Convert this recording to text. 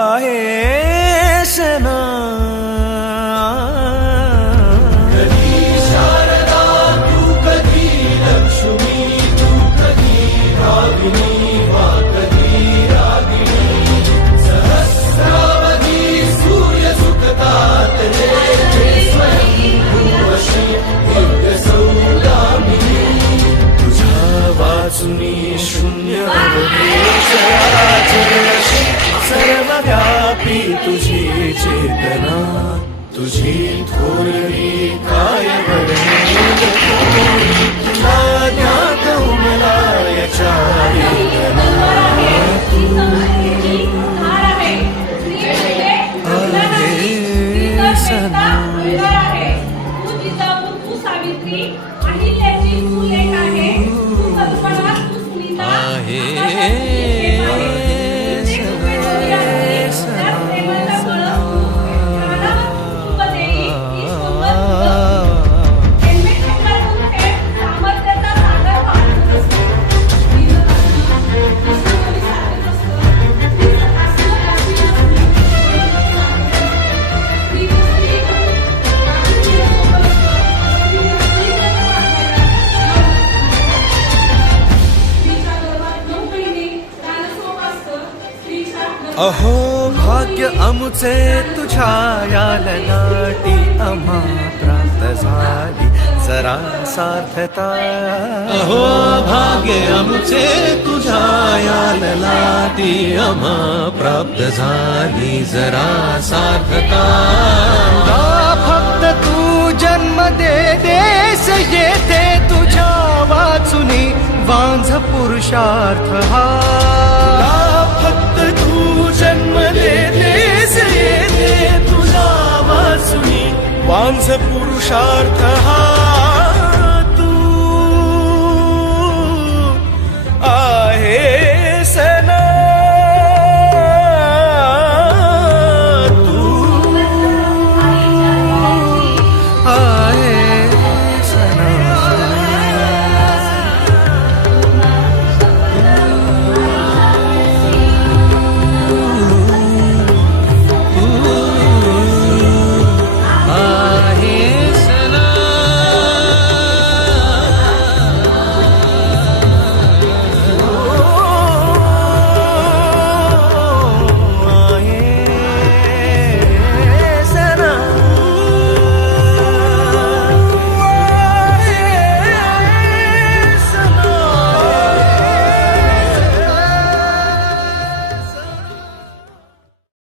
आहे सना कधी शारदा तू कधी लक्ष्मी तू कधी भाविनी वा कधी रागिणी सहस्रावधी सूर्य सुखतात रे स्वयंभूवशी दिव्य सौदामिनी तुझ्या वाचुनी शून्य अवधेशराचरशी सर्वव्यापी तुझी चेतना तुझी थोरवी काय वर्णन तुला ज्ञात मला याच्या वेदना अहो भाग्य अमुचे तुझ्या या ललाटी आम्हा प्राप्त झाली जरा सार्थता अहो भाग्य आमचे तुझ्या या ललाटी आम्हा प्राप्त झाली जरा सार्थता फक्त तू जन्म दे देस येते तुझ्या वाचुनी वांझ पुरुषार्थ हा फक्त तू जन्म दे देस येते तुझ्या वाचुनी वांझ पुरुषार्थ हा